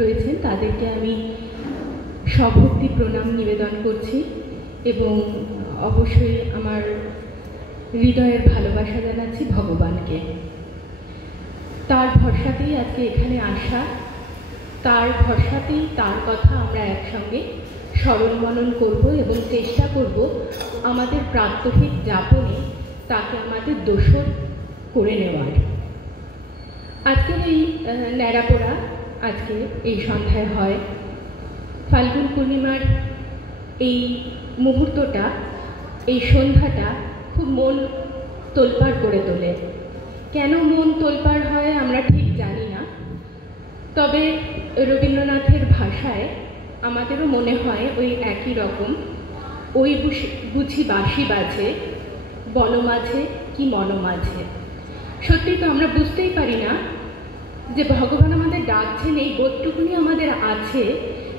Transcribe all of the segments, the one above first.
রয়েছেন তাদেরকে আমি সভক্তি প্রণাম নিবেদন করছি এবং অবশ্যই আমার হৃদয়ের ভালোবাসা জানাচ্ছি ভগবানকে। তার ভরসাতেই আজকে এখানে আসা, তার ভরসাতেই তার কথা আমরা একসঙ্গে স্মরণ মনন করব এবং চেষ্টা করব আমাদের প্রাত্যহিক যাপনে তাকে আমাদের দোসর করে নেওয়ার। আজকের এই ন্যাড়াপোড়া আজকে এই সন্ধ্যায় হয়। ফাল্গুন পূর্ণিমার এই মুহূর্তটা, এই সন্ধ্যাটা খুব মন তোলপাড় করে তোলে। কেন মন তোলপাড় হয় আমরা ঠিক জানি না, তবে রবীন্দ্রনাথের ভাষায় আমাদেরও মনে হয় ওই একই রকম, ওই বুঝি বাঁশি বাজে বন মাঝে কি মন মাঝে। সত্যি তো আমরা বুঝতেই পারি না যে ভগবান আমাদের ডাকছেন, এই বোধটুকুনি আমাদের আছে,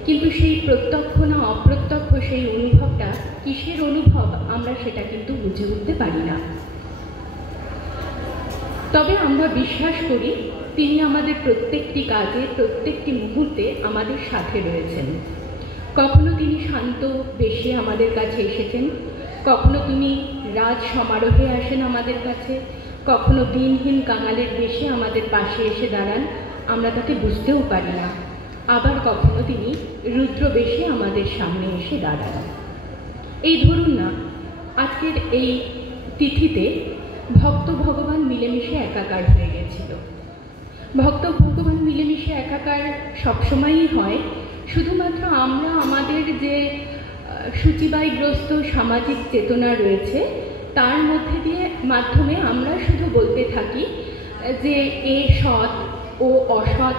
কিন্তু সেই প্রত্যক্ষ না অপ্রত্যক্ষ সেই অনুভবটা কিসের অনুভব আমরা সেটা কিন্তু বুঝে উঠতে পারি না। তবে আমরা বিশ্বাস করি তিনি আমাদের প্রত্যেকটি কাজে প্রত্যেকটি মুহূর্তে আমাদের সাথে রয়েছেন। কখনো তিনি শান্ত বেশে আমাদের কাছে এসেছেন, কখনো তিনি রাজ সমারোহে আসেন আমাদের কাছে, কখনো দিনহীন কাঙালের বেশে আমাদের পাশে এসে দাঁড়ান, আমরা তাকে বুঝতেও পারি না। আবার কখনো তিনি রুদ্র বেশে আমাদের সামনে এসে দাঁড়ান। এই ধরুন না, আজকের এই তিথিতে ভক্ত ভগবান মিলেমিশে একাকার হয়ে গেছিল। ভক্ত ভগবান মিলেমিশে একাকার সবসময়ই হয়, শুধুমাত্র আমরা আমাদের যে সূচিবায়গ্রস্ত সামাজিক চেতনা রয়েছে তার মধ্যে দিয়ে মাধ্যমে আমরা শুধু বলতে থাকি যে এ সৎ ও অসৎ,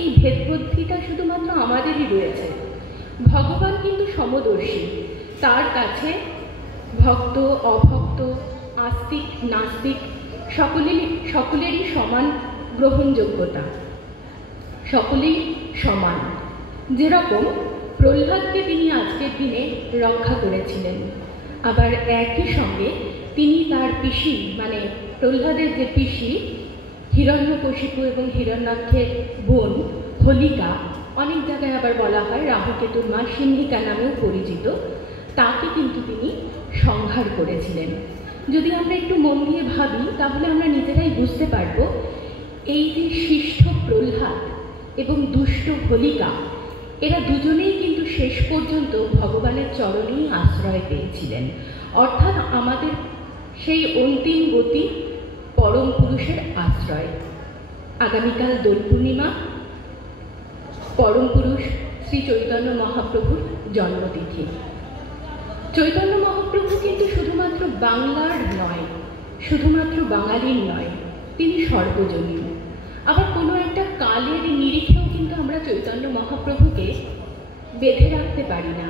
এই ভেদবুদ্ধিটা শুধুমাত্র আমাদেরই রয়েছে। ভগবান কিন্তু সমদর্শী, তার কাছে ভক্ত অভক্ত আস্তিক নাস্তিক সকলেরই সমান গ্রহণযোগ্যতা, সকলেই সমান। যেরকম প্রহ্লাদকে তিনি আজকের দিনে রক্ষা করেছিলেন, আবার একই সঙ্গে তিনি তার পিসি মানে প্রহ্লাদের যে পিসি হিরণ্যকশিপু এবং হিরণ্যাক্ষের বোন হোলিকা, অনেক জায়গায় আবার বলা হয় রাহুকেতুর মা সিংহিকা নামেও পরিচিত, তাকে কিন্তু তিনি সংহার করেছিলেন। যদি আমরা একটু মন দিয়ে ভাবি তাহলে আমরা নিজেরাই বুঝতে পারব এই যে শিষ্ট প্রহ্লাদ এবং দুষ্ট হোলিকা, এরা দুজনেই কিন্তু শেষ পর্যন্ত ভগবানের চরণেই আশ্রয় পেয়েছিলেন। অর্থাৎ আমাদের সেই অন্তিম গতি পরম পুরুষের আশ্রয়। আগামীকাল দোল পূর্ণিমা, পরম পুরুষ শ্রী চৈতন্য মহাপ্রভুর জন্মতিথি। চৈতন্য মহাপ্রভু কিন্তু শুধুমাত্র বাংলার নয়, শুধুমাত্র বাঙালির নয়, তিনি সর্বজনীন। আবার কোনো একটা কালের নিরিখেও কিন্তু আমরা চৈতন্য মহাপ্রভুকে বেঁধে রাখতে পারি না।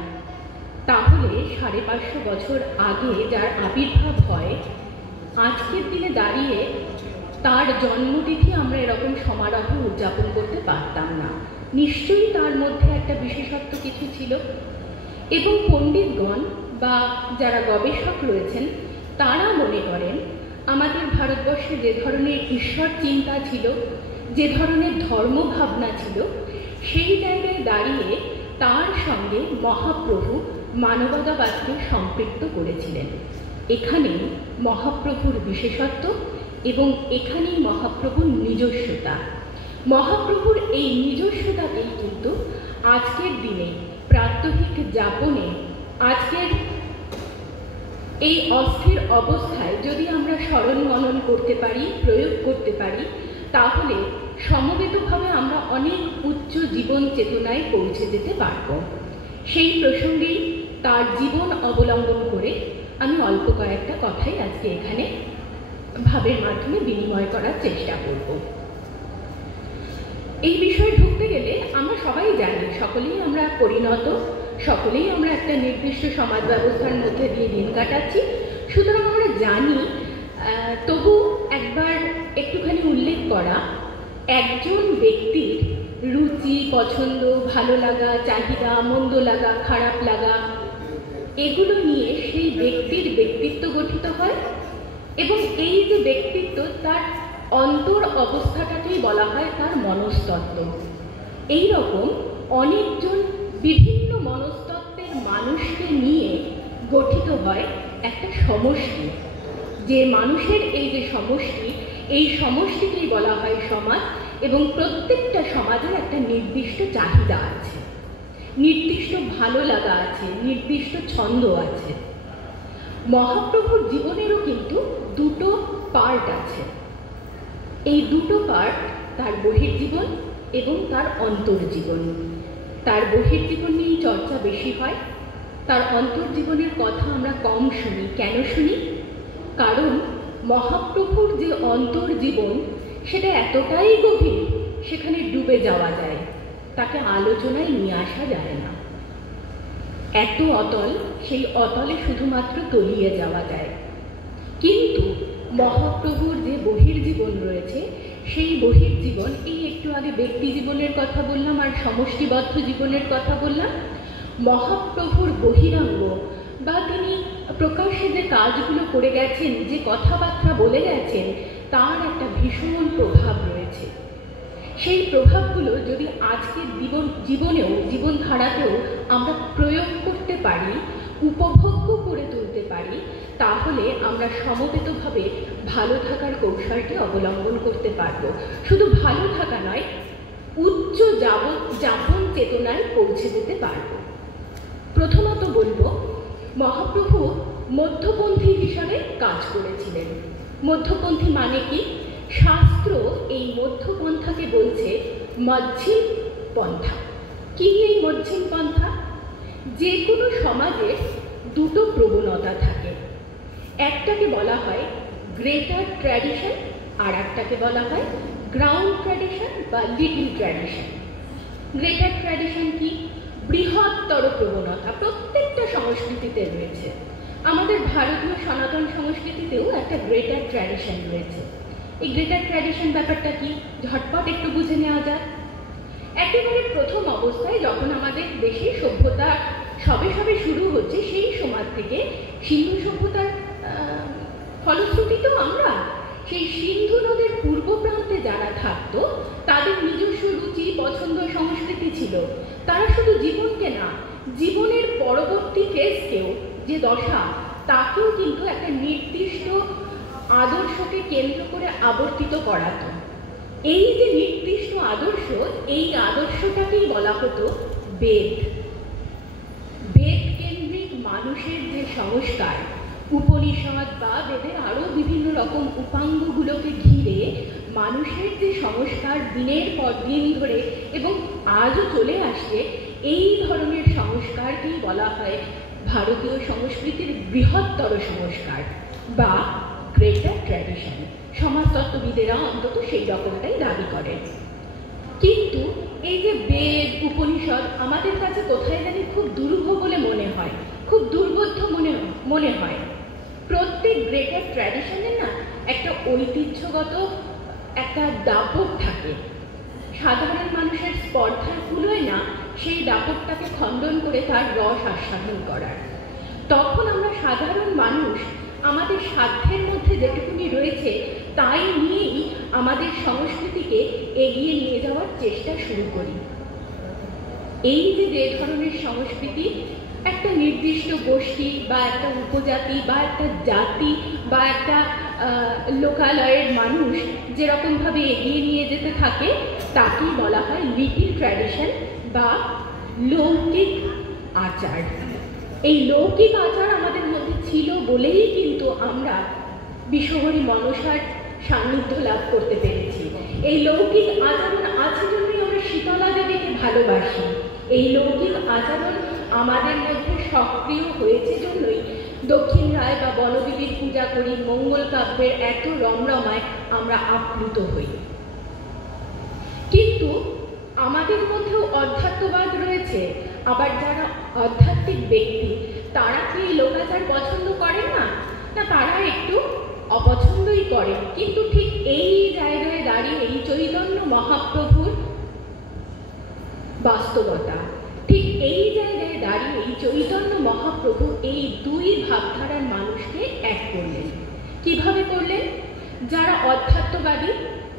তাহলে 550 বছর আগে যার আবির্ভাব হয়, আজকের দিনে দাঁড়িয়ে তার জন্মতিথি আমরা এরকম সমারোহে উদযাপন করতে পারতাম না। নিশ্চয়ই তার মধ্যে একটা বিশেষত্ব কিছু ছিল। এবং পণ্ডিতগণ বা যারা গবেষক রয়েছেন তারা মনে করেন আমাদের ভারতবর্ষে যে ধরনের ঈশ্বর চিন্তা ছিল, যে ধরনের ধর্মভাবনা ছিল, সেই জায়গায় দাঁড়িয়ে তার সঙ্গে মহাপ্রভু মানবতাবাদকে সম্পৃক্ত করেছিলেন। এখানেই মহাপ্রভুর বিশেষত্ব এবং এখানেই মহাপ্রভুর নিজস্বতা। মহাপ্রভুর এই নিজস্বতাকেই কিন্তু আজকের দিনে প্রাত্যহিক যাপনে, আজকের এই অস্থির অবস্থায় যদি আমরা স্মরণ মনন করতে পারি, প্রয়োগ করতে পারি, তাহলে সমবেতভাবে আমরা অনেক উচ্চ জীবন চেতনায় পৌঁছে যেতে পারব। সেই প্রসঙ্গেই তার জীবন অবলম্বন করে আমি অল্প কয়েকটা কথাই আজকে এখানে ভাবের মাধ্যমে বিনিময় করার চেষ্টা করব। এই বিষয়ে ঢুকতে গেলে আমরা সবাই জানি, সকলেই আমরা পরিণত, সকলেই আমরা একটা নির্দিষ্ট সমাজ ব্যবস্থার মধ্যে দিয়ে দিন কাটাচ্ছি। সুতরাং আমরা জানি, তবু একবার একটুখানি উল্লেখ করা, একজন ব্যক্তির রুচি পছন্দ, ভালো লাগা, চাহিদা, মন্দ লাগা, খারাপ লাগা, এগুলো নিয়ে সেই ব্যক্তির ব্যক্তিত্ব গঠিত হয় এবং এই যে ব্যক্তিত্ব তার অন্তর অবস্থাটাকেই বলা হয় তার মনস্তত্ত্ব। এই রকম অনেকজন বিভিন্ন মনস্তত্ত্বের মানুষকে নিয়ে গঠিত হয় একটা সমষ্টি। যে মানুষের এই যে সমষ্টি, এই সমষ্টিকেই বলা হয় সমাজ, এবং প্রত্যেকটা সমাজের একটা নির্দিষ্ট চাহিদা আছে, নির্দিষ্ট ভালো লাগা আছে, নির্দিষ্ট ছন্দ আছে। মহাপ্রভুর জীবনেরও কিন্তু দুটো পার্ট আছে। এই দুটো পার্ট, তার বহির্জীবন এবং তার অন্তর্জীবন। তার বহির্জীবন নিয়েই চর্চা বেশি হয়, তার অন্তর্জীবনের কথা আমরা কম শুনি। কেন শুনি? কারণ মহাপ্রভুর যে অন্তর্জীবন সেটা এতটাই গভীর, সেখানে ডুবে যাওয়া যায়, তাকে আলোচনায় নিয়ে আসা যায় না। এত অতল, সেই অতলে শুধুমাত্র তলিয়ে যাওয়া যায়। কিন্তু মহাপ্রভুর যে বহির্জীবন রয়েছে, সেই বহির্জীবন, এই একটু আগে ব্যক্তি জীবনের কথা বললাম আর সমষ্টিবদ্ধ জীবনের কথা বললাম, মহাপ্রভুর বহিরাঙ্গ বা তিনি প্রকাশ্যে যে কাজগুলো করে গেছেন, যে কথাবার্তা বলে গেছেন, তার একটা ভীষণ প্রভাব রয়েছে। সেই প্রভাবগুলো যদি আজকের জীবনেও, জীবনধারাতেও আমরা প্রয়োগ করতে পারি, উপভোগ্য করে তুলতে পারি, তাহলে আমরা সমবেতভাবে ভালো থাকার কৌশলটি অবলম্বন করতে পারব। শুধু ভালো থাকা নয়, উচ্চ যাপন চেতনায় পৌঁছে যেতে পারব। প্রথমত বলবো, মহাপ্রভু মধ্যপন্থী হিসাবে কাজ করেছিলেন। মধ্যপন্থী মানে কি? শাস্ত্র এই মধ্যপন্থাকে বলছে মধ্যম পন্থা। কি এই মধ্যম পন্থা? যে কোনো সমাজের দুটো প্রবণতা থাকে, একটাকে বলা হয় গ্রেটার ট্র্যাডিশন আর একটাকে বলা হয় গ্রাউন্ড ট্র্যাডিশন বা লিটল ট্র্যাডিশন। গ্রেটার ট্র্যাডিশন কি? বৃহত্তর প্রবণতা প্রত্যেকটা সংস্কৃতিতে রয়েছে। আমাদের ভারতীয় সনাতন সংস্কৃতিতেও একটা গ্রেটার ট্র্যাডিশন রয়েছে। এই গ্রেটার ট্র্যাডিশন ব্যাপারটা কি? ঝটপট একটু বুঝে নেওয়া যাক। একেবারে প্রথম অবস্থায় যখন আমাদের দেশে সভ্যতা সবে সবে শুরু হচ্ছে, সেই সময় থেকে সিন্ধু সভ্যতার ফলশ্রুতি তো আমরা, সেই সিন্ধু নদের পূর্ব প্রান্তে যারা থাকতো, তাদের নিজস্ব রুচি, পছন্দ, সংস্কৃতি ছিল। তারা শুধু জীবনকে না, জীবনের পরবর্তী ফেজকেও, যে দশা, তাকেও কিন্তু একটা নির্দিষ্ট আদর্শকে কেন্দ্র করে আবর্তিত করাতো। এই যে নির্দিষ্ট আদর্শ, এই আদর্শটাকেই বলা হতো বেদ। বেদ কেন্দ্রিক মানুষের যে সংস্কার, উপনিষদ বা বেদের আরও বিভিন্ন রকম উপাঙ্গগুলোকে ঘিরে মানুষের যে সংস্কার দিনের পর দিন ধরে এবং আজও চলে আসছে, এই ধরনের সংস্কারকেই বলা হয় ভারতীয় সংস্কৃতির বৃহত্তর সংস্কার বা গ্রেটার ট্র্যাডিশন। সমাজতত্ত্ববিদেরা অন্তত সেই রকমটাই দাবি করেন। কিন্তু এই যে বেদ, উপনিষদ আমাদের কাছে কোথায় জানি খুব দুর্ভ বলে মনে হয়, খুব দুর্বোধ্য মনে হয়। প্রত্যেক গ্রেটার ট্র্যাডিশনের না একটা ঐতিহ্যগত একটা দাপট থাকে। সাধারণ মানুষের স্পর্ধা কুলোয় না সেই দাপটটাকে খণ্ডন করে তার রস আস্বাদন করার। তখন আমরা সাধারণ মানুষ আমাদের সাধ্যের মধ্যে যেটুকুনি রয়েছে তাই নিয়েই আমাদের সংস্কৃতিকে এগিয়ে নিয়ে যাওয়ার চেষ্টা শুরু করি। এই যে ধরনের সংস্কৃতি একটা নির্দিষ্ট গোষ্ঠী বা একটা উপজাতি বা একটা জাতি বা একটা লোকালয়ের মানুষ যেরকমভাবে এগিয়ে নিয়ে যেতে থাকে, তাকেই বলা হয় লিটল ট্র্যাডিশন বা লৌকিক আচার। এই লৌকিক আচার আমাদের মধ্যে ছিল বলেই কিন্তু আমরা বিশ্বহরি মনসার সান্নিধ্য লাভ করতে পেরেছি। এই লৌকিক আচরণ আছে জন্যই আমরা শীতলা দেবীকে ভালোবাসি। এই লৌকিক আচরণ আমাদের মধ্যে সক্রিয় হয়েছে জন্যই দক্ষিণ রায় বা বলদেবীর পূজা করি, মঙ্গল কাব্যের এত রমরমায় আমরা আপ্লুত হই। কিন্তু আমাদের মধ্যেও অধ্যাত্মবাদ রয়েছে। আবার যারা আধ্যাত্মিক ব্যক্তি, তারা কি লোকাচার পছন্দ করেন না? না, তারা একটু অপছন্দই করেন। কিন্তু ঠিক এই জায়গায় দাঁড়িয়ে এই চৈতন্য মহাপ্রভুর বাস্তবতা, ঠিক এই জায়গায় দাঁড়িয়ে এই চৈতন্য মহাপ্রভু এই দুই ভাবধারার মানুষকে এক করলেন। কিভাবে করলেন? যারা অধ্যাত্মবাদী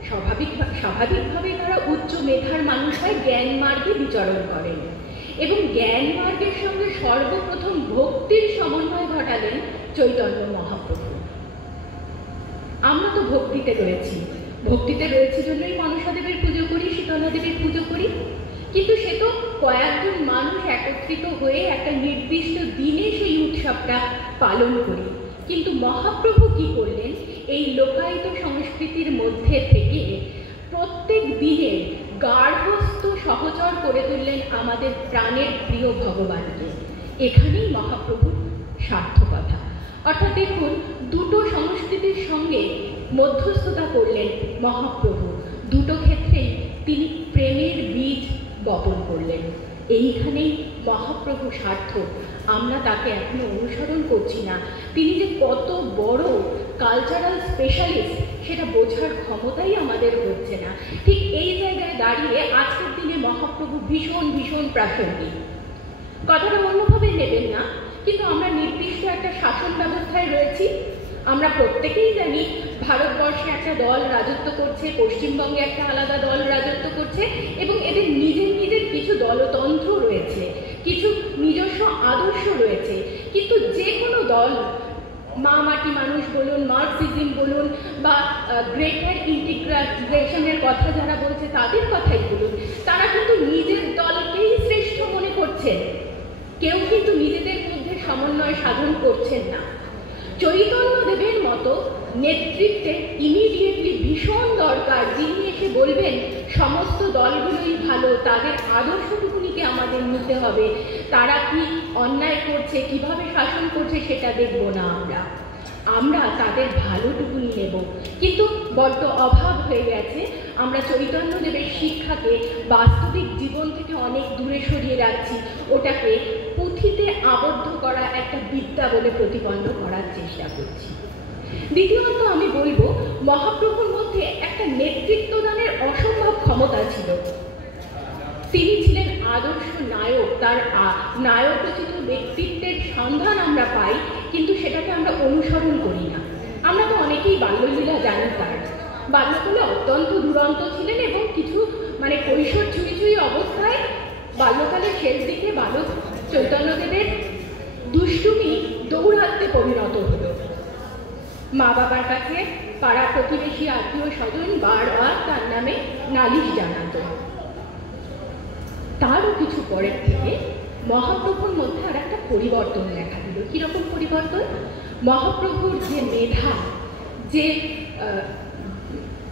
স্বাভাবিকভাবে তারা উচ্চ মেধার মানুষ হয়, জ্ঞান মার্গে বিচরণ করেন এবং জ্ঞান মার্গের সঙ্গে সর্বপ্রথম ভক্তির সমন্বয় ঘটালেন চৈতন্য মহাপ্রভু। আমরা তো ভক্তিতে রয়েছি জন্যই মনসা দেবীর পুজো করি, শীতলা দেবীর পুজো করি, কিন্তু সে তো কয়েকজন মানুষ একত্রিত হয়ে একটা নির্দিষ্ট দিনে সেই উৎসবটা পালন করি। কিন্তু মহাপ্রভু কি করলেন, এই লোকায়িত সংস্কৃতির মধ্যে থেকে প্রত্যেক দিনের গার্হস্থ্য সহচর করে তুললেন আমাদের প্রাণের প্রিয় ভগবানকে। এখানেই মহাপ্রভুর সার্থকতা। অর্থাৎ দেখুন, দুটো সংস্কৃতির সঙ্গে মধ্যস্থতা করলেন মহাপ্রভু, দুটো ক্ষেত্রেই তিনি প্রেমের বীজ বপন করলেন। এইখানেই মহাপ্রভু সার্থক। আমরা তাকে এখনো অনুসরণ করছি না। তিনি যে কত বড় কালচারাল স্পেশালিস্ট সেটা বোঝার ক্ষমতাই আমাদের হচ্ছে না। ঠিক এই জায়গায় দাঁড়িয়ে আজকের দিনে মহাপ্রভু ভীষণ ভীষণ প্রাসঙ্গিক। কথাটা অন্যভাবে নেবেন না, কিন্তু আমরা নির্দিষ্ট একটা শাসন ব্যবস্থায় রয়েছি। আমরা প্রত্যেকেই জানি ভারতবর্ষে একটা দল রাজত্ব করছে, পশ্চিমবঙ্গে একটা আলাদা দল রাজত্ব করছে এবং এদের নিজের নিজের কিছু দলতন্ত্র রয়েছে, কিছু নিজস্ব আদর্শ রয়েছে। কিন্তু যে কোনো দল, মা মাটি মানুষ বলুন, মার্কসিজম বলুন, বা গ্রেটার ইন্টিগ্রেশনের কথা যারা বলছে তাদের কথাই বলুন, তারা কিন্তু নিজের দলকেই শ্রেষ্ঠ মনে করছেন। কেউ কিন্তু নিজেদের মধ্যে সমন্বয় সাধন করছেন না। চৈতন্য দেবের মতো নেতৃত্বে ইমিডিয়েটলি ভীষণ দরকার, যিনি এসে বলবেন সমস্ত দলগুলোই ভালো, তাদের আদর্শটুকুনিকে আমাদের নিতে হবে। তারা কি অন্যায় করছে, কিভাবে শাসন করছে সেটা দেখব না, আমরা তাদের ভালোটুকুনি নেব। কিন্তু বড্ড অভাব হয়ে গেছে। আমরা চৈতন্য দেবের শিক্ষাকে বাস্তবিক জীবন থেকে অনেক দূরে সরিয়ে রাখছি, ওটাকে পুঁথিতে আবদ্ধ করা একটা বিদ্যা বলে প্রতিপন্ন করার চেষ্টা করছি। দ্বিতীয়ত আমি বলবো, মহাপ্রভুর মধ্যে একটা নেতৃত্বদানের অসম্ভব ক্ষমতা ছিল। তিনি ছিলেন আদর্শ নায়ক। তার নায়কোচিত ব্যক্তিত্বের সন্ধান আমরা পাই, কিন্তু সেটাকে আমরা অনুসরণ করি না। আমরা তো অনেকেই বাল্যলীলা জানি। তার বাল্যকালে অত্যন্ত দুরন্ত ছিলেন এবং কিছু কৈশোর ছুঁই ছুঁই অবস্থায় বাল্যকালের শেষ দিকে বালক চৈতন্যদেবের দুষ্টুমি দৌরাত্মে পরিণত হল। মা বাবার কাছে পাড়া প্রতিবেশী আত্মীয় স্বজন বারবার তার নামে নালিশ জানাত। তারও কিছু পরের থেকে মহাপ্রভুর মধ্যে আর একটা পরিবর্তন দেখা দিল। কিরকম পরিবর্তন? মহাপ্রভুর যে মেধা, যে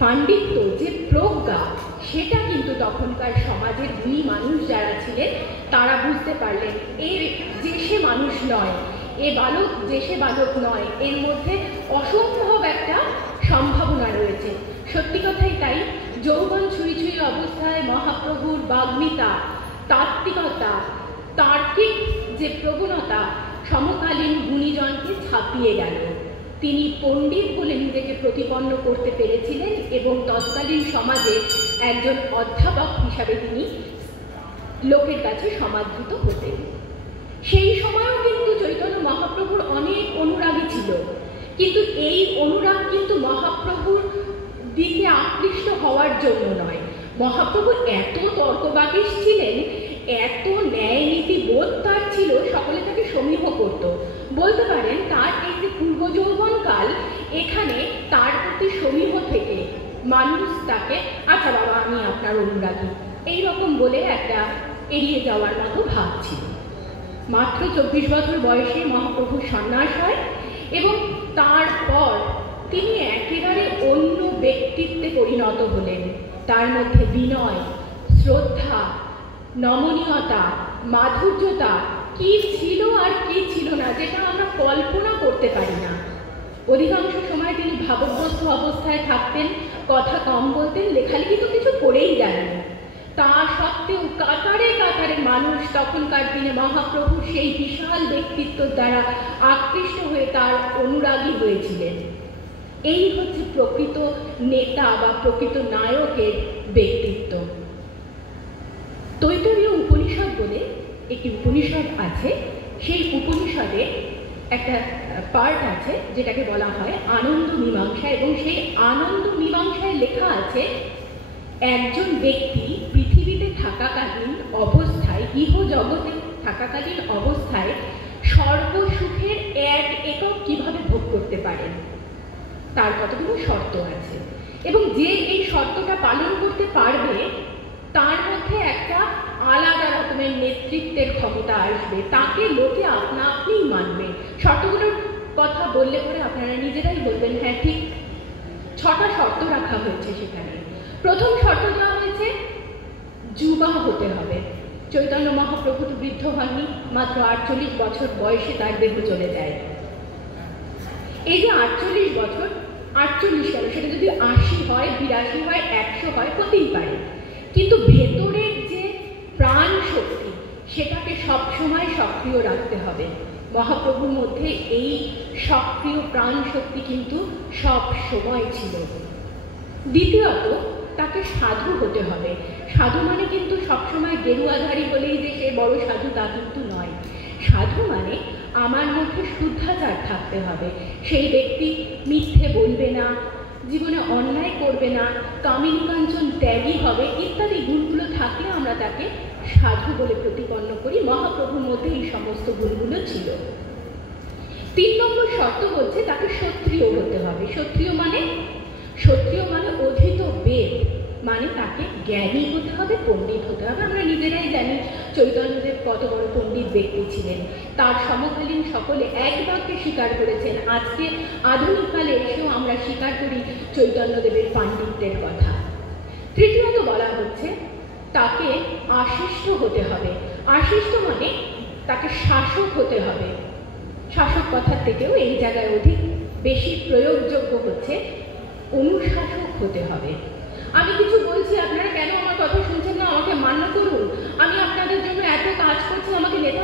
পাণ্ডিত্য, যে প্রজ্ঞা, সেটা কিন্তু তখনকার সমাজের গুণী মানুষ যারা ছিলেন তারা বুঝতে পারলেন এর যে সে মানুষ নয়, এ বালক যে সে বালক নয়, এর মধ্যে অসম্ভব একটা সম্ভাবনা রয়েছে। সত্যি কথাই তাই। যৌবন ছুঁই ছুঁই অবস্থায় মহাপ্রভুর বাগ্মিতা, তাত্ত্বিকতা, তার্কিক যে প্রবণতা সমকালীন গুণীজনকে ছাপিয়ে গেল। তিনি পণ্ডিত বলে নিজেকে প্রতিপন্ন করতে পেরেছিলেন এবং তৎকালীন সমাজে একজন অধ্যাপক হিসাবে তিনি লোকের কাছে সমাদৃত হতেন। সেই সময়ও কিন্তু চৈতন্য মহাপ্রভুর অনেক অনুরাগী ছিল, কিন্তু এই অনুরাগ কিন্তু মহাপ্রভুর দিকে আকৃষ্ট হওয়ার জন্য নয়। মহাপ্রভু এত তর্কবাগীশ ছিলেন, এত ন্যায় নীতি বোধ তার ছিল, সকলে তাকে সমীহ করত। বলতে পারেন তার এই যে পূর্ব যৌবনকাল, এখানে তার প্রতি সমীহ থেকে মানুষ তাকে আচ্ছা বাবা আমি আপনার অনুরাগী এইরকম বলে একটা এড়িয়ে যাওয়ার মতো ভাব ছিল। মাত্র 24 বছর বয়সে মহাপ্রভুর সন্ন্যাস হয় এবং তারপর তিনি একেবারে অন্য ব্যক্তিত্বে পরিণত হলেন। তার মধ্যে বিনয়, শ্রদ্ধা, নমনীয়তা, মাধুর্যতা কি ছিল আর কি ছিল না, যেটা আমরা কল্পনা করতে পারি না। অধিকাংশ সময় তিনি ভাবগ্রস্ত অবস্থায় থাকতেন, কথা কম বলতেন, লেখালেখি তো কিছু করেই যাননি। তা সত্ত্বেও কাতারে কাতারে মানুষ তখনকার দিনে মহাপ্রভুর সেই বিশাল ব্যক্তিত্ব দ্বারা আকৃষ্ট হয়ে তার অনুরাগী হয়েছিলেন। এই হচ্ছে প্রকৃত নেতা বা প্রকৃত নায়কের ব্যক্তিত্ব। তৈতরীয় উপনিষদ বলে একটি উপনিষদ আছে। সেই উপনিষদে একটা পার্ট আছে যেটাকে বলা হয় আনন্দ মীমাংসা, এবং সেই আনন্দ মীমাংসায় লেখা আছে একজন ব্যক্তি পৃথিবীতে থাকাকালীন অবস্থায়, ইহ জগতে থাকাকালীন অবস্থায় সর্বসুখের এক একক কিভাবে ভোগ করতে পারেন, তার কতগুলো শর্ত আছে, এবং যে এই শর্তটা পালন করতে পারবে তার মধ্যে একটা আলাদা রকমের নেতৃত্বের ক্ষমতা আসবে, তাকে লোকে আপনা আপনিই মানবে। শর্তগুলোর কথা বললে পরে আপনারা নিজেরাই বলবেন হ্যাঁ ঠিক। 6টা শর্ত রাখা হয়েছে সেখানে। প্রথম শর্ত দেওয়া হয়েছে যুবা হতে হবে। চৈতন্য মহাপ্রভু তো বৃদ্ধ হননি, মাত্র 48 বছর বয়সে তার দেহ চলে যায়। এই যে 48 বছর, 48 কেন, সেটা যদি 80 হয়, 82 হয়, 100 হয়, হতেই পারে, কিন্তু ভেতরের যে প্রাণ শক্তি সেটাকে সবসময় সক্রিয় রাখতে হবে। মহাপ্রভুর মধ্যে এই সক্রিয় প্রাণ শক্তি কিন্তু সব সময় ছিল। দ্বিতীয়ত, তাকে সাধু হতে হবে। সাধু মানে কিন্তু সবসময় গেরুয়াধারী বলেই যে সে বড় সাধু তা কিন্তু নয়। সাধু মানে আমার মধ্যে শুদ্ধাচার থাকতে হবে। সেই ব্যক্তি মিথ্যে বলবে না, জীবনে অন্যায় করবে না, কামিনী কাঞ্চন ত্যাগী হবে, ইত্যাদি গুণগুলো থাকলে আমরা তাকে সাধু বলে প্রতিপন্ন করি। মহাপ্রভুর মধ্যে এই সমস্ত গুণগুলো ছিল। 3 নম্বর শর্ত বলছে তাকে ক্ষত্রিয় হতে হবে। ক্ষত্রিয় মানে অধীত বেদ, মানে তাকে জ্ঞানী হতে হবে, পণ্ডিত হতে হবে। আমরা নিজেরাই জানি চৈতন্যদেব কত বড় পণ্ডিত ব্যক্তি ছিলেন, তার সমকালীন সকলে এক বাক্যে স্বীকার করেছেন। আজকে আধুনিক কালে এসেও আমরা স্বীকার করি চৈতন্যদেবের পাণ্ডিত্যের কথা। তৃতীয়ত বলা হচ্ছে তাকে আশিষ্ট হতে হবে। আশিষ্ট মানে তাকে শাসক হতে হবে। শাসক কথার থেকেও এই জায়গায় অধিক বেশি প্রয়োগযোগ্য হচ্ছে অনুশাসক হতে হবে। আমি কিছু বলছি, আপনারা কেন আমার কথা শুনছেন না? আমাকে মান্য করুন। আমি আপনাদের জন্য এত কাজ করছি, আমাকে নেতা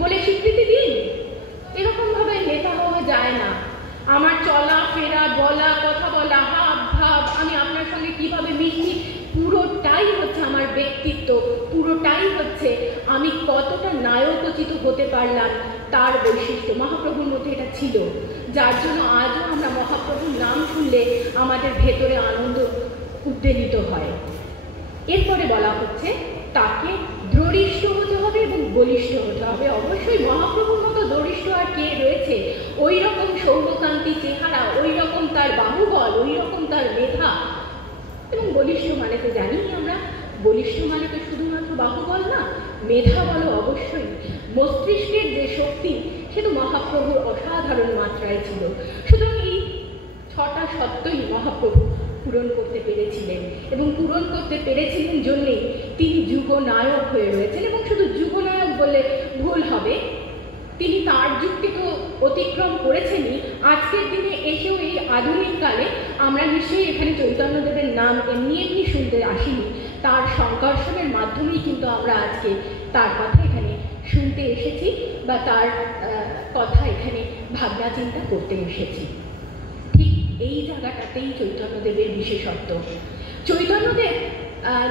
বলে স্বীকৃতি দিন। এরকমভাবে নেতা হওয়া যায় না। আমার চলা ফেরা, বলা, কথা বলা, হাব ভাব, আমি আপনার সঙ্গে কিভাবে মিশি, পুরোটাই হচ্ছে আমার ব্যক্তিত্ব, পুরোটাই হচ্ছে আমি কতটা নায়কোচিত হতে পারলাম তার বৈশিষ্ট্য। মহাপ্রভুর মধ্যে এটা ছিল, যার জন্য আজও আমরা মহাপ্রভুর নাম শুনলে আমাদের ভেতরে আনন্দ উদ্বেলিত হয়। এরপরে বলা হচ্ছে তাকে দৃঢ় হতে হবে এবং বলিষ্ঠ হতে হবে। অবশ্যই মহাপ্রভুর মতো দৃঢ় আর কে রয়েছে? ওই রকম সৌম্যকান্তি চেহারা, ওই রকম তার বাহুবল, ওই রকম তার মেধা। এবং বলিষ্ঠ মানে তো জানি আমরা, বলিষ্ঠ মানে তো শুধুমাত্র বাহুবল না, মেধা বলো অবশ্যই। মস্তিষ্কের যে শক্তি সে তো মহাপ্রভুর অসাধারণ মাত্রায় ছিল। সুতরাং এই 6টা সত্যই মহাপ্রভু পূরণ করতে পেরেছিলেন, এবং পূরণ করতে পেরেছিলেন জন্যেই তিনি যুগনায়ক হয়ে রয়েছেন। এবং শুধু যুগনায়ক বললে ভুল হবে, তিনি তার যুগকে তো অতিক্রম করেছেনই। আজকের দিনে এসেও এই আধুনিক কালে আমরা নিশ্চয়ই এখানে চৈতন্যদেবের নাম এমনি এমনি শুনতে আসিনি, তার সংকর্ষণের মাধ্যমেই কিন্তু আমরা আজকে তার কথা এখানে শুনতে এসেছি, বা তার কথা এখানে ভাবনা চিন্তা করতে এসেছি। ঠিক এই জায়গাটাতেই চৈতন্যদেবের বিশেষত্ব। চৈতন্যদেব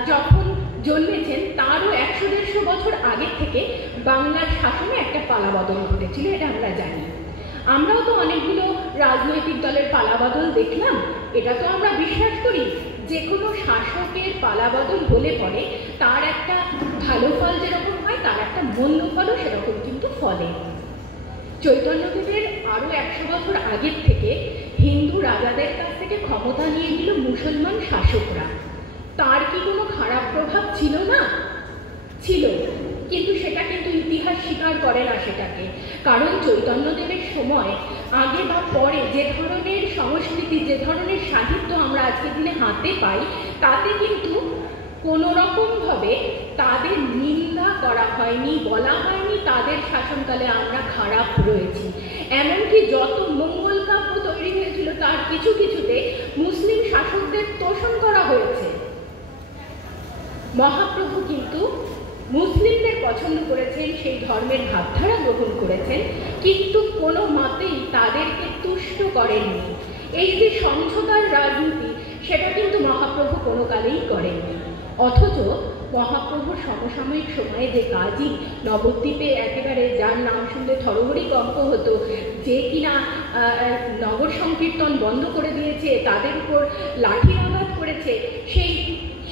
যখন জন্মেছেন তারও 100-150 বছর আগে থেকে বাংলার শাসনে একটা পালাবদল ঘটেছিল, এটা আমরা জানি। আমরাও তো অনেকগুলো রাজনৈতিক দলের পালাবদল দেখলাম। এটা তো আমরা বিশ্বাস করি যে কোনো শাসকের পালাবদল হলে পরে তার একটা ভালো ফল যেরকম হয়, তার একটা মন্দ ফলও সেরকম কিন্তু ফলে। চৈতন্যদেবের আরও 100 বছর আগের থেকে হিন্দু রাজাদের কাছ থেকে ক্ষমতা নিয়ে নিল মুসলমান শাসকরা। তার কি কোনো খারাপ প্রভাব ছিল না? ছিল, কিন্তু সেটা কিন্তু ইতিহাস স্বীকার করে না সেটাকে। কারণ চৈতন্যদেবের সময় আগে বা পরে যে ধরনের সংস্কৃতি, যে ধরনের সাহিত্য আমরা আজকের দিনে হাতে পাই, তাতে কিন্তু কোনো রকমভাবে তাদের নিন্দা করা হয়নি, বলা হয়নি তাদের শাসনকালে আমরা খারাপ রয়েছি। এমনকি যত মঙ্গল কাব্য তৈরি হয়েছিল তার কিছু কিছুতে মুসলিম শাসকদের তোষণ করা হয়েছে। মহাপ্রভু কিন্তু মুসলিমদের পছন্দ করেছেন, সেই ধর্মের ভাবধারা গ্রহণ করেছেন, কিন্তু কোনো মতেই তাদেরকে তুষ্ট করেননি। এই যে সমঝোতার রাজনীতি, সেটা কিন্তু মহাপ্রভু কোনো কালেই করেননি। অথচ মহাপ্রভুর সমসাময়িক সময়ে যে কাজী নবদ্বীপে একেবারে যার নাম শুনলে থরহরি কম্প হতো, যে কিনা নগর সংকীর্তন বন্ধ করে দিয়েছে, তাদের উপর লাঠির আঘাত করেছে,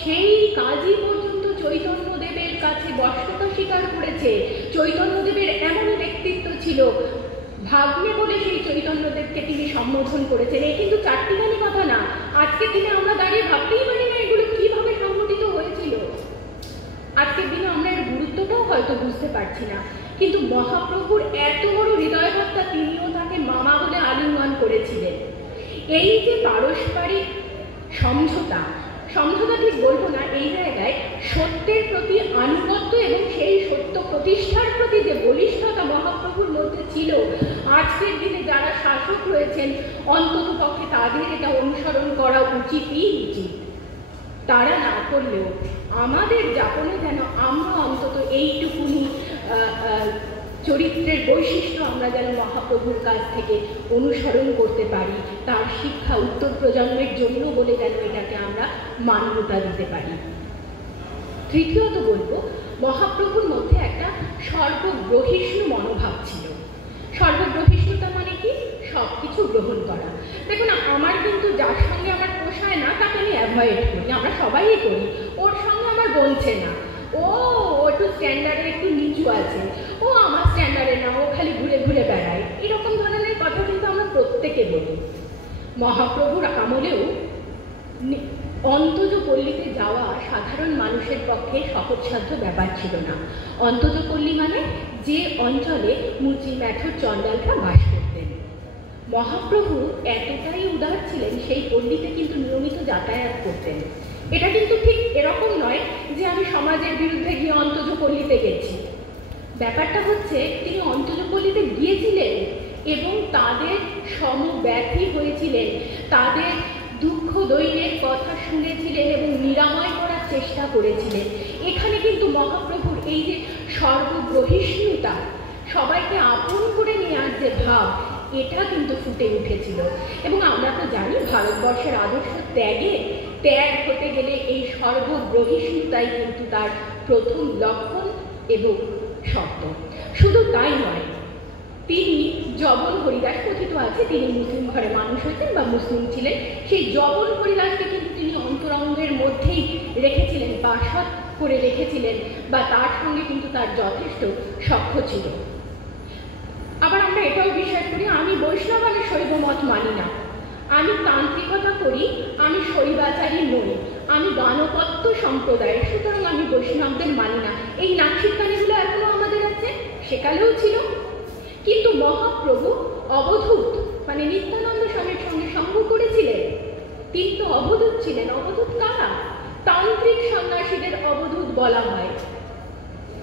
সেই কাজী পর্যন্ত চৈতন্যদেবের কাছে বশ্যতা স্বীকার করেছে। চৈতন্যদেবের এমন ব্যক্তিত্ব ছিল, ভাগ্নে বলে সেই চৈতন্যদেবকে তিনি সম্বোধন করেছেন। এই কিন্তু চারটিখানি কথা না, আজকের দিনে আমরা দাঁড়িয়ে ভাবতেই পারি না এগুলো কিভাবে সংঘটিত হয়েছিল। আজকের দিনে আমরা এর গুরুত্বটাও হয়তো বুঝতে পারছি না, কিন্তু মহাপ্রভুর এত বড় হৃদয়ভক্তা, তিনিও তাকে মামা বলে আলিঙ্গন করেছিলেন। এই যে পারস্পরিক সমঝোতা ঠিক বলবো না, এই জায়গায় সত্যের প্রতি আনুগত্য এবং সেই সত্য প্রতিষ্ঠার প্রতি যে বলিষ্ঠতা মহাপ্রভুর মধ্যে ছিল, আজকের দিনে যারা শাসক রয়েছেন অন্তত পক্ষে তাদের এটা অনুসরণ করা উচিতই উচিত। তারা না করলেও আমাদের যাপনে যেন আমরা অন্তত এইটুকুনি চরিত্রের বৈশিষ্ট্য আমরা যেন মহাপ্রভুর কাছ থেকে অনুসরণ করতে পারি, তার শিক্ষা উত্তর প্রজন্মের জন্য বলে যেন এটাকে আমরা মান্যতা দিতে পারি। তৃতীয়ত বলবো, মহাপ্রভুর মধ্যে একটা সর্বগ্রহিষ্ণু মনোভাব ছিল। সর্বগ্রহিষ্ণুতা মানে কি? সব কিছু গ্রহণ করা। দেখুন, আমার কিন্তু যার সঙ্গে আমার পোষায় না তাকে আমি অ্যাভয়েড করি, আমরা সবাই করি। ওর সঙ্গে আমার বলছে না, ও একটু স্ট্যান্ডার্ডে একটু নিচু আছে, ও আমার স্ট্যান্ডার্ডে না, ও খালি ঘুরে ঘুরে বেড়ায়, এরকম ধরনের কথা কিন্তু আমরা প্রত্যেকে বলি। মহাপ্রভুর আমলেও অন্তজপল্লীতে যাওয়া সাধারণ মানুষের পক্ষে সহজসাধ্য ব্যাপার ছিল না। অন্তজপল্লী মানে যে অঞ্চলে মুচি ম্যাথর চণ্ডালরা বাস করতেন। মহাপ্রভু এতটাই উদার ছিলেন, সেই পল্লীতে কিন্তু নিয়মিত যাতায়াত করতেন। এটা কিন্তু ঠিক এরকম নয় যে আমি সমাজের বিরুদ্ধে গিয়ে অন্তজপল্লীতে গেছি। ব্যাপারটা হচ্ছে, তিনি অন্তজপল্লীতে গিয়েছিলেন এবং তাদের সমব্যথী হয়েছিলেন, তাদের দুঃখ দৈন্যের কথা শুনেছিলেন এবং নিরাময় করার চেষ্টা করেছিলেন। এখানে কিন্তু মহাপ্রভুর এই যে সর্বগ্রহিষ্ণুতা, সবাইকে আপন করে নেওয়ার যে ভাব, এটা কিন্তু ফুটে উঠেছিল। এবং আমরা তো জানি ভারতবর্ষের আদর্শ ত্যাগ হতে গেলে এই সর্বগ্রহিষ্ণুতাই কিন্তু তার প্রথম লক্ষণ এবং শর্ত। শুধু তাই নয়, তিনি জবন হরিদাস, কথিত আছে তিনি মুসলিম ঘরে মানুষ হয়েছেন বা মুসলিম ছিলেন, সেই জবন হরিদাসকে কিন্তু তিনি অন্তরঙ্গের মধ্যেই রেখেছিলেন, বাসত করে রেখেছিলেন, বা তার সঙ্গে কিন্তু তার যথেষ্ট সখ্য ছিল। আবার আমরা এটাও বিশ্বাস করি, আমি বৈষ্ণব, আমি শৈব মত মানি না, আমি তান্ত্রিকতা করি, আমি শৈবাচারী নই, আমি গানপত্য সম্প্রদায়ের, সুতরাং আমি বৈষ্ণবদের মানি না। এই নাকশিকানিগুলো এখনো আমাদের আছে, সেকালেও ছিল। কিন্তু মহাপ্রভু অবধূত মানে নিত্যানন্দ স্বামীর সঙ্গে সঙ্গ করেছিলেন। তিনি তো অবধূত ছিলেন। অবধূত কারা? তান্ত্রিক সন্ন্যাসীদের অবধূত বলা হয়।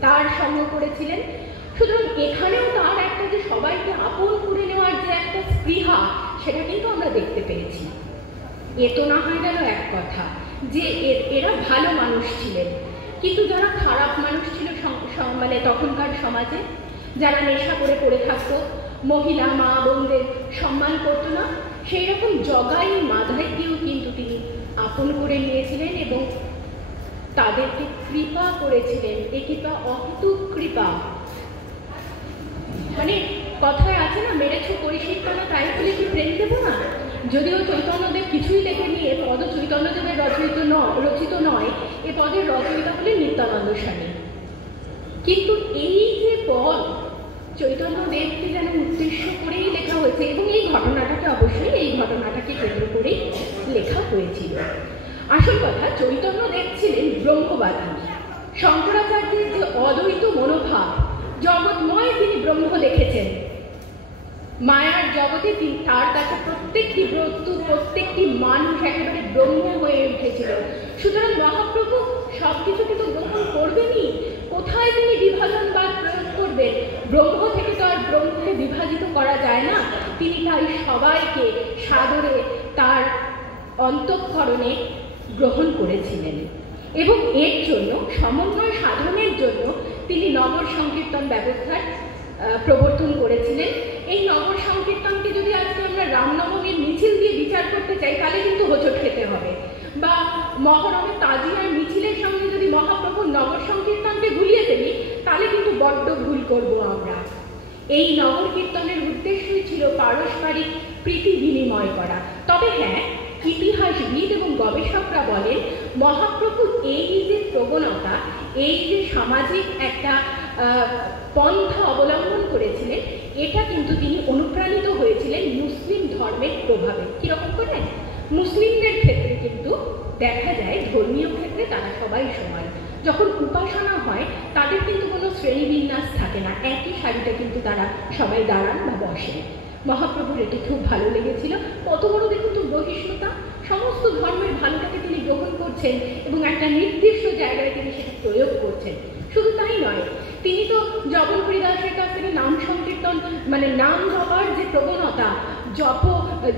তার সঙ্গ করেছিলেন। সুতরাং এখানেও তার একটা যে সবাইকে আপন করে নেওয়ার যে একটা স্পৃহা, সেটা কিন্তু আমরা দেখতে পেয়েছি। এ তো না হয় গেল এক কথা যে এরা ভালো মানুষ ছিলেন, কিন্তু যারা খারাপ মানুষ ছিল মানে তখনকার সমাজে, যারা নেশা করে পড়ে থাকতো, মহিলা মা বোনদের সম্মান করতো না, সেই রকম জগাই মাধাইকেও কিন্তু তিনি আপন করে নিয়েছিলেন এবং তাদেরকে কৃপা করেছিলেন। এ কৃপা অহেতুক কৃপা। মানে কথায় আছে না, মেরেছো পরিশিক্ষা না, তাই বলে কি প্রেম দেবো না? যদিও চৈতন্যদেব কিছুই লেখেনি, এ পদ চৈতন্যদেবের রচিত নয়, এ পদের রচয়িতা হলেন নিত্যানন্দ স্বামী। কিন্তু এই যে পদ চৈতন্যদেবকে যেন উদ্দেশ্য করেই লেখা হয়েছে, এবং এই ঘটনাটাকে অবশ্যই এই ঘটনাটাকে কেন্দ্র করেই লেখা হয়েছিল। আসল কথা, চৈতন্যদেব ছিলেন ব্রহ্মবাদী। শঙ্করাচার্যের যে অদ্বৈত মনোভাব, জগৎময় তিনি ব্রহ্ম দেখেছেন, মায়ার জগতে তার কাছে প্রত্যেকটি বস্তু, প্রত্যেকটি মানুষ একেবারে ব্রহ্ম হয়ে উঠেছিল। সুতরাং মহাপ্রভু সবকিছুকে তো গ্রহণ করবেনই, কোথায় তিনি বিভাজনবাদ প্রয়োগ করবেন? ব্রহ্ম থেকে তো আর ব্রহ্মকে বিভাজিত করা যায় না। তিনি তাই সবাইকে সাদরে তার অন্তঃকরণে গ্রহণ করেছিলেন এবং এর জন্য সমন্বয় সাধনের জন্য তিনি নগর সংকীর্তন ব্যবস্থার প্রবর্তন করেছিলেন। এই নগর সংকীর্তনকে যদি আজকে আমরা রামনবমীর মিছিল দিয়ে বিচার করতে চাই, তাহলে কিন্তু হোঁচট খেতে হবে। বা মহরমের তাজিয়ার মিছিলের সঙ্গে যদি মহাপ্রভুর নগর সংকীর্তনকে গুলিয়ে ফেলি তাহলে কিন্তু বড্ড ভুল করবো আমরা। এই নগর কীর্তনের উদ্দেশ্যই ছিল পারস্পরিক প্রীতি বিনিময় করা। তবে হ্যাঁ, ইতিহাসবিদ এবং গবেষকরা বলেন মহাপ্রভু এই যে প্রবণতা, এই যে সামাজিক একটা পন্থা অবলম্বন করেছিলেন, এটা কিন্তু তিনি অনুপ্রাণিত হয়েছিলেন মুসলিম ধর্মের প্রভাবে। কীরকম করে? মুসলিমদের ক্ষেত্রে কিন্তু দেখা যায় ধর্মীয় ক্ষেত্রে তারা সবাই সমান। যখন উপাসনা হয় তাদের কিন্তু কোনো শ্রেণীবিন্যাস থাকে না, একই শাড়িটা কিন্তু তারা সবাই দাঁড়ান বা বসেন। মহাপ্রভুর এটি খুব ভালো লেগেছিল। কত বড় দেখুন তো বহিষ্ণুতা, সমস্ত ধর্মের ভালোটাকে তিনি গ্রহণ করছেন এবং একটা নির্দিষ্ট জায়গায় তিনি সেটা প্রয়োগ করছেন। শুধু তাই নয়, তিনি তো জগন্নাথ দাসের কাছ থেকে নাম সংকীর্তন মানে নাম জপার যে প্রবণতা,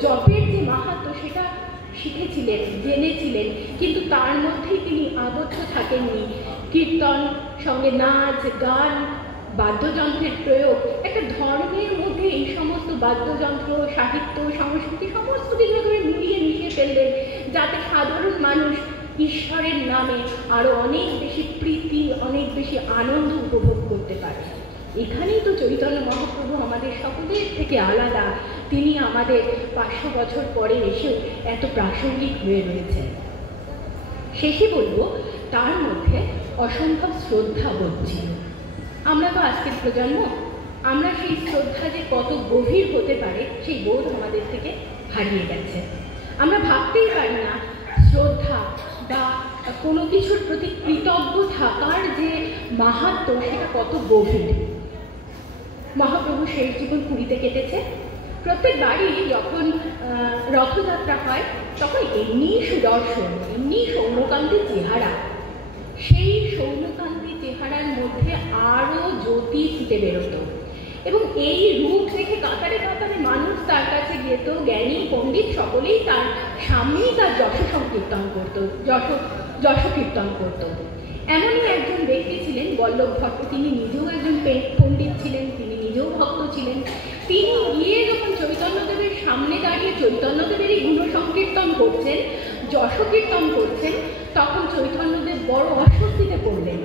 জপের যে মাহাত্ম্য সেটা শিখেছিলেন, জেনেছিলেন, কিন্তু তার মধ্যেই তিনি আবদ্ধ থাকেননি। কীর্তন সঙ্গে নাচ গান বাদ্যযন্ত্রের প্রয়োগ, একটা ধর্মের মধ্যে এই সমস্ত বাদ্যযন্ত্র সাহিত্য সংস্কৃতি সমস্ত কিছু করে মিলিয়ে মিশিয়ে ফেললেন, যাতে সাধারণ মানুষ ঈশ্বরের নামে আরো অনেক বেশি প্রীতি অনেক বেশি আনন্দ উপভোগ করতে পারে। এখানেই তো চৈতন্য মহাপ্রভু আমাদের সকলের থেকে আলাদা। তিনি আমাদের 500 বছর পরে এসেও এত প্রাসঙ্গিক হয়ে রয়েছেন। শেষে বলবো, তার মধ্যে অসম্ভব শ্রদ্ধা বোধ ছিল। আমরা তো আজকের প্রজন্ম, আমরা সেই শ্রদ্ধা যে কত গভীর হতে পারে সেই বোধ আমাদের থেকে হারিয়ে গেছে। আমরা ভাবতেই পারি না শ্রদ্ধা বা কোনো কিছুর প্রতি কৃতজ্ঞ থাকার যে মাহাত্ম্য সেটা কত গভীর। মহাপ্রভু শেষ জীবন পুরীতে কেটেছে। প্রত্যেক বাড়ি যখন রথযাত্রা হয় তখন এমনি সুদর্শন, এমনি সৌম্যকান্তি চেহারা, সেই সৌম্যকান্তি চেহারার মধ্যে আরও জ্যোতি ফুটে বেরোতো এবং এই রূপ দেখে কাতারে কাতারে মানুষ তার কাছে যেত। জ্ঞানী পণ্ডিত সকলেই তার সামনেই তার যশ সংকীর্তন করতো, যশ কীর্তন করতো। এমনই একজন ব্যক্তি ছিলেন বল্লভ ভট্ট। তিনি নিজেও একজন পণ্ডিত ছিলেন, তিনি নিজেও ভক্ত ছিলেন। তিনি গিয়ে যখন চৈতন্যদেবের সামনে দাঁড়িয়ে চৈতন্যদেবেরই গুণ সংকীর্তন করছেন, যশ কীর্তন করছেন, তখন চৈতন্যদেব বড় অস্বস্তিতে পড়লেন।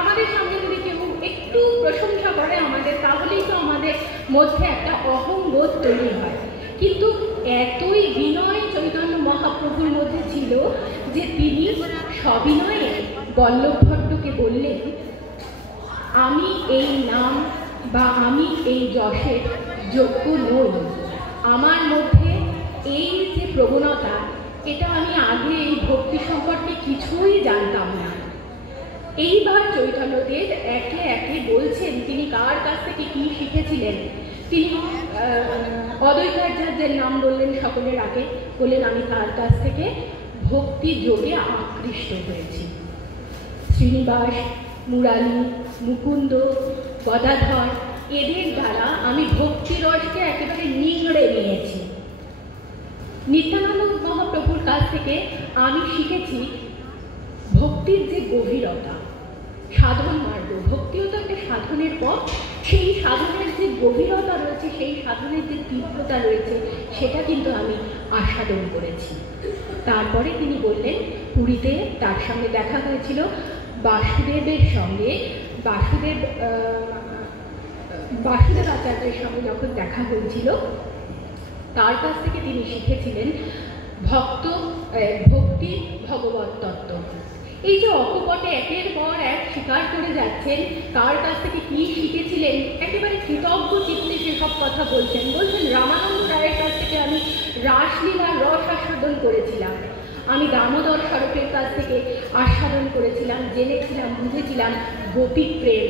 আমাদের সামনে যদি কেউ একটু প্রশংসা করে আমাদের, তাহলেই তো আমাদের মধ্যে একটা অহংবোধ তৈরি হয়। কিন্তু এতই বিনয় চৈতন্য মহাপ্রভুর মধ্যে ছিল যে তিনি সবিনয়ে বল্লভ ভট্টকে বললেন, আমি এই নাম বা আমি এই যশের যোগ্য নই। আমার মধ্যে এই যে প্রবণতা, এটা আমি আগে এই ভক্তি সম্পর্কে কিছুই জানতাম না। এইবার চৈতন্যদেব একে একে বলছেন তিনি কার কাছ থেকে কি শিখেছিলেন। তিনি অদ্বৈতাচার্যের নাম বললেন সকলের আগে, বললেন আমি তার কাছ থেকে ভক্তি যোগে আকৃষ্ট হয়েছি। শ্রীনিবাস, মুরালি, মুকুন্দ, গদাধর, এদের দ্বারা আমি ভক্তিরসকে একেবারে নিংড়ে নিয়েছি। নিত্যানন্দ মহাপ্রভুর কাছ থেকে আমি শিখেছি ভক্তির যে গভীরতা, সাধন মার্গ। ভক্তিও তো একটা সাধনের পথ। সেই সাধনের যে গভীরতা রয়েছে, সেই সাধনের যে তীব্রতা রয়েছে, সেটা কিন্তু আমি আস্বাদন করেছি। তারপরে তিনি বললেন, পুরীতে তার সঙ্গে দেখা হয়েছিল বাসুদেবের সঙ্গে, বাসুদেব আচার্যের সঙ্গে যখন দেখা হয়েছিল, তার কাছ থেকে তিনি শিখেছিলেন ভক্তি ভগবত তত্ত্ব। এই যে অকপটে একের পর এক স্বীকার করে যাচ্ছেন কার কাছ থেকে কি শিখেছিলেন, একেবারে কৃতজ্ঞ চিত্তে সেসব কথা বলছেন। রামানন্দ রায়ের কাছ থেকে আমি রাসলীলার রস আস্বাদন করেছিলাম, আমি দামোদর স্বরূপের কাছ থেকে আস্বাদন করেছিলাম, জেনেছিলাম, বুঝেছিলাম গোপীর প্রেম,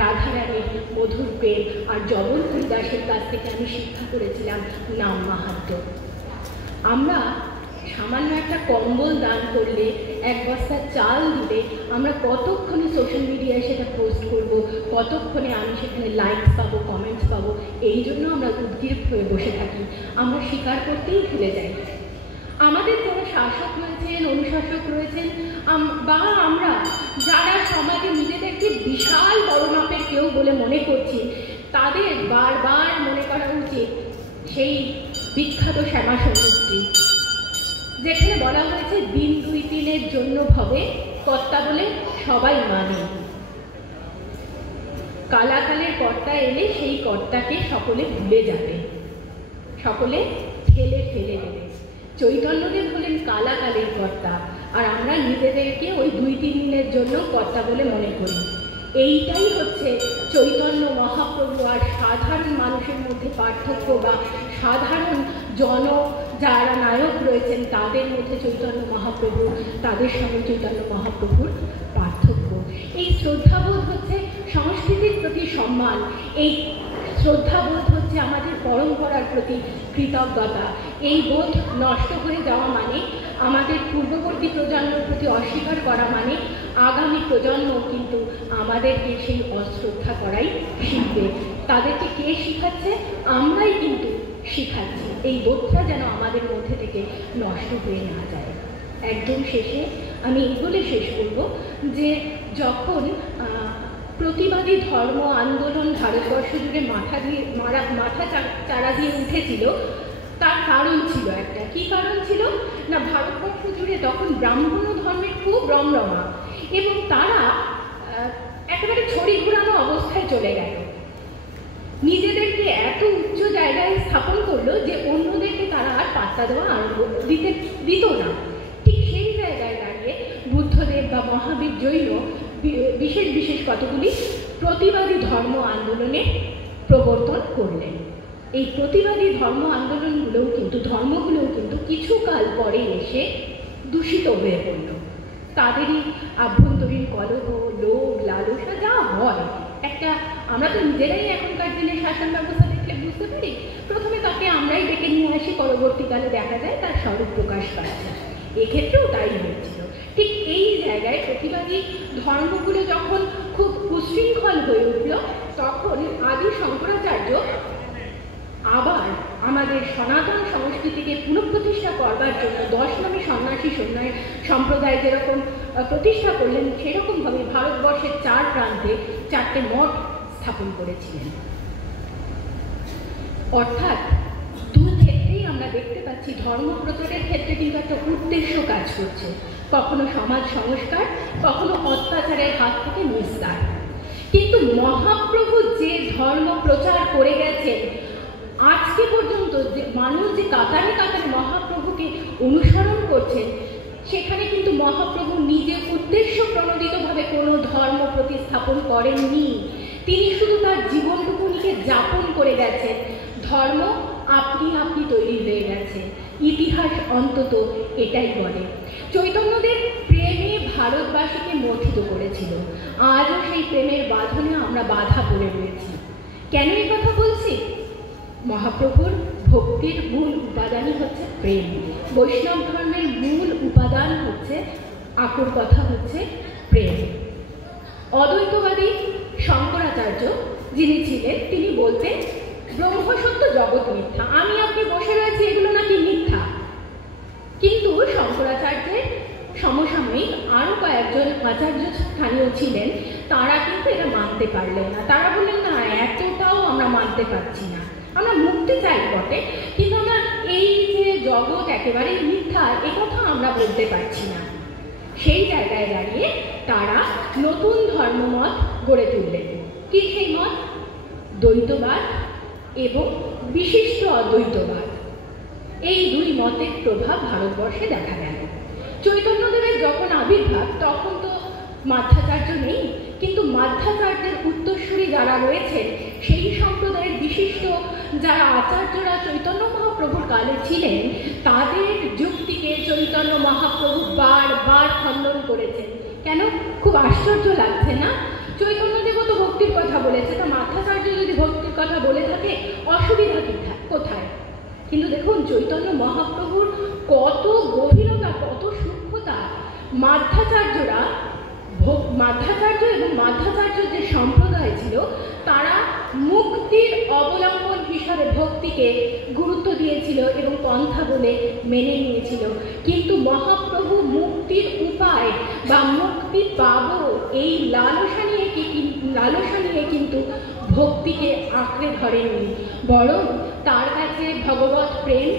রাধারানীর মধুর প্রেম। আর জগন্নাথ দাসের কাছ থেকে আমি শিক্ষা করেছিলাম নাম মাহাত্ম্য। আমরা সামান্য একটা কম্বল দান করলে, এক বস্তা চাল দিলে, আমরা কতক্ষণে সোশ্যাল মিডিয়ায় সেটা পোস্ট করব, কতক্ষণে আমি সেখানে লাইকস পাবো, কমেন্টস পাবো, এই জন্য আমরা উদ্গ্রীব হয়ে বসে থাকি। আমরা স্বীকার করতেই ভুলে যাই। আমাদের যারা শাসক রয়েছেন, অনুশাসক রয়েছেন, বা আমরা যারা সমাজে নিজেদেরকে বিশাল বড় মাপের কেউ বলে মনে করছি, তাদের বারবার মনে করা উচিত সেই বিখ্যাত শ্যামা সৌমিত্রী, যেখানে বলা হয়েছে দিন দুই দিনের জন্য ভবে কর্তা বলে সবাই মানে। কালাকালের কর্তা এলে সেই কর্তাকে সকলে ভুলে যাবে, সকলে ঠেলে ফেলে দেবে। চৈতন্যদেব হলেন কালাকালের কর্তা, আর আমরা নিজেদেরকে ওই দুই তিন দিনের জন্য কর্তা বলে মনে করি। এইটাই হচ্ছে চৈতন্য মহাপ্রভু আর সাধারণ মানুষের মধ্যে পার্থক্য, বা সাধারণ যারা নায়ক রয়েছেন তাদের মধ্যে চৈতন্য মহাপ্রভু, তাদের সঙ্গে চৈতন্য মহাপ্রভুর পার্থক্য। এই শ্রদ্ধাবোধ হচ্ছে সংস্কৃতির প্রতি সম্মান, এই শ্রদ্ধাবোধ হচ্ছে আমাদের পরম্পরার প্রতি কৃতজ্ঞতা। এই বোধ নষ্ট হয়ে যাওয়া মানে আমাদের পূর্ববর্তী প্রজন্মের প্রতি অস্বীকার করা, মানে আগামী প্রজন্ম কিন্তু আমাদেরকে সেই অশ্রদ্ধা করাই শিখবে। তাদেরকে কে শিখাচ্ছে? আমরাই কিন্তু শিখাচ্ছি। এই বোধটা যেন আমাদের মধ্যে থেকে নষ্ট হয়ে না যায়। একদম শেষে আমি বলে শেষ করব যে যখন প্রতিবাদী ধর্ম আন্দোলন ভারতবর্ষ জুড়ে মাথা চারা দিয়ে উঠেছিল, তার কারণ ছিল একটা। কি কারণ ছিল না, ভারতবর্ষ জুড়ে তখন ব্রাহ্মণ ধর্মের খুব রমরমা, এবং তারা একেবারে ছড়ি ঘুরানো অবস্থায় চলে গেল। নিজেদেরকে এত উচ্চ জায়গায় স্থাপন করলো যে অন্যদেরকে তারা আর পাত্তা দেওয়া দিত না। ঠিক সেই জায়গায় দাঁড়িয়ে বুদ্ধদেব বা মহাবীর জৈন বিশেষ বিশেষ কতগুলি প্রতিবাদী ধর্ম আন্দোলনে প্রবর্তন করলেন। এই প্রতিবাদী ধর্ম ধর্মগুলোও কিন্তু কিছু কাল পরে এসে দূষিত হয়ে পড়ল। তাদেরই আভ্যন্তরীণ কলহ, লোভ, লালসা যা হয়, আমরা তো নিজেরাই এখনকার দিনে শাসন ব্যবস্থা দেখলে বুঝতে পারি। প্রথমে তাকে আমরাই ডেকে নিয়ে আসি, পরবর্তীকালে দেখা যায় তার স্বরূপ প্রকাশ পাচ্ছে। এক্ষেত্রেও তাই হয়েছিল। ঠিক এই জায়গায় প্রতিবাদী ধর্মগুলো যখন খুব উশৃঙ্খল হয়ে উঠল, তখন আদি শঙ্করাচার্য আবার আমাদের সনাতন সংস্কৃতিকে পুনঃপ্রতিষ্ঠা করবার জন্য 10 নামী সন্ন্যাসী সম্প্রদায় যেরকম প্রতিষ্ঠা করলেন, সেরকমভাবে ভারতবর্ষের 4 প্রান্তে 4টে মঠ স্থাপন করেছিলেন। অর্থাৎ দুই ক্ষেত্রেই আমরা দেখতে পাচ্ছি ধর্ম প্রচারের ক্ষেত্রে কিন্তু একটা উদ্দেশ্য কাজ করছে। কখনো সমাজ সংস্কার, কখনো অত্যাচারের হাত থেকে নিস্তার। কিন্তু মহাপ্রভু যে ধর্ম প্রচার করে গেছেন, আজকে পর্যন্ত যে মানুষ যে কাতারে কাতারে মহাপ্রভুকে অনুসরণ করছেন, সেখানে কিন্তু মহাপ্রভু নিজে উদ্দেশ্য প্রণোদিতভাবে কোনো ধর্ম প্রতিস্থাপন করেননি। তিনি শুধু তার জীবনটুকুনিকে যাপন করে গেছেন। ধর্ম আপনি আপনি তৈরি হয়ে গেছে। ইতিহাস অন্তত এটাই বলে। চৈতন্যদেব প্রেমে ভারতবাসীকে মথিত করেছিল। আজও সেই প্রেমের বাঁধনে আমরা বাধা পড়ে রয়েছি। কেন এই কথা বলছি? মহাপ্রভুর ভক্তির মূল উপাদানই হচ্ছে প্রেম। বৈষ্ণব ধর্মের মূল উপাদান হচ্ছে, আকর কথা হচ্ছে প্রেম। অদ্বৈতবাদী শঙ্করাচার্য যিনি ছিলেন, তিনি বলতেন ব্রহ্ম সত্য, জগৎ মিথ্যা। আমি আপনি বসে রয়েছি, এগুলো নাকি মিথ্যা। কিন্তু শঙ্করাচার্যের সমসাময়িক আরও কয়েকজন আচার্য স্থানীয় ছিলেন, তারা কিন্তু এটা মানতে পারলেন না। তারা বললেন, না, এতটাও আমরা মানতে পারছি না। আমরা মুক্তি চাই বটে, কিন্তু আমরা এই যে জগৎ একেবারেই মিথ্যা, একথা আমরা বলতে পারছি না। সেই জায়গায় দাঁড়িয়ে তারা নতুন ধর্মমত গড়ে তুললেন। কি সেই মত? দ্বৈতবাদ এবং বিশিষ্ট অদ্বৈতবাদ। এই দুই মতের প্রভাব ভারতবর্ষে দেখা গেল। চৈতন্যদেবের যখন আবির্ভাব, তখন তো মাধ্যাচার্য নেই, কিন্তু মাধ্যাচার্যের উত্তরসূরি যারা রয়েছেন, সেই সম্প্রদায়ের বিশিষ্ট যারা আচার্যরা চৈতন্য মহাপ্রভুর কালে ছিলেন, তাদের যুক্তিকে চৈতন্য মহাপ্রভু বারবার খণ্ডন করেছেন। কেন? খুব আশ্চর্য লাগছে না? চৈতন্যদেবও তো ভক্তির কথা বলেছে, তা মাধ্যাচার্য যদি ভক্তির কথা বলে থাকে, অসুবিধা কোথায়? কিন্তু দেখুন, চৈতন্য মহাপ্রভুর কত গভীরতা, কত সূক্ষ্মতা। মাধ্যাচার্য এবং মাধ্যাচার্য যে সম্প্রদায় ছিল, তারা মুক্তির অবলম্বন হিসাবে ভক্তিকে গুরুত্ব দিয়েছিল এবং পন্থা বলে মেনে নিয়েছিল। কিন্তু মহাপ্রভু মুক্তির উপায় বা মুক্তি পাবো এই লালসা নিয়ে কিন্তু ভক্তিকে আঁকড়ে ধরেননি, বরং তার কাছে ভগবত প্রেম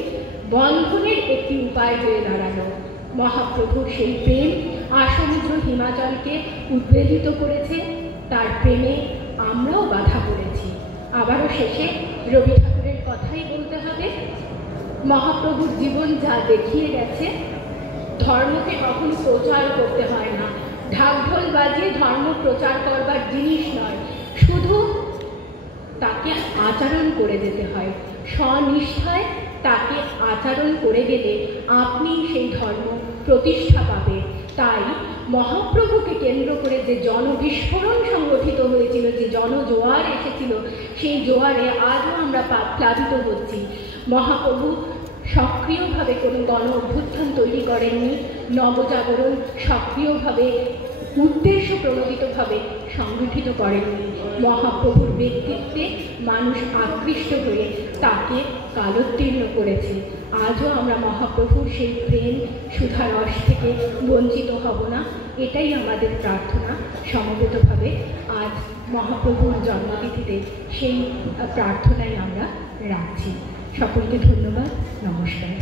বন্ধনের একটি উপায় হয়ে দাঁড়ালো। মহাপ্রভুর সেই প্রেম আসমুদ্র হিমাচলকে উদ্বেলিত করেছে, তার প্রেমে আমরাও বাধা পড়েছি। আবারও শেষে রবি ঠাকুরের কথাই বলতে হবে, মহাপ্রভুর জীবন যা দেখিয়ে গেছে, ধর্মকে কখনো প্রচার করতে হয় না, ঢাকঢোল বাজিয়ে ধর্ম প্রচার করবার জিনিস নয়, শুধু তাকে আচরণ করে যেতে হয়। স্বনিষ্ঠায় তাকে আচরণ করে গেলে আপনি সেই ধর্ম প্রতিষ্ঠা পাবে। তাই মহাপ্রভুকে কেন্দ্র করে যে জনবিস্ফোরণ সংগঠিত হয়েছিল, যে জনজোয়ার এসেছিল, সেই জোয়ারে আজও আমরা প্লাবিত হচ্ছি। মহাপ্রভু সক্রিয়ভাবে কোনো গণ অভ্যুত্থান তৈরি করেননি, নবজাগরণ সক্রিয়ভাবে উদ্দেশ্য প্রণোদিতভাবে সংগঠিত করেননি। মহাপ্রভুর ব্যক্তিত্বে মানুষ আকৃষ্ট হয়ে তাকে কালোত্তীর্ণ করেছে। আজও আমরা মহাপ্রভুর সেই প্রেম সুধারস থেকে বঞ্চিত হব না, এটাই আমাদের প্রার্থনা। সমবেতভাবে আজ মহাপ্রভুর জন্মতিথিতে সেই প্রার্থনাই আমরা রাখছি। সকলকে ধন্যবাদ, নমস্কার।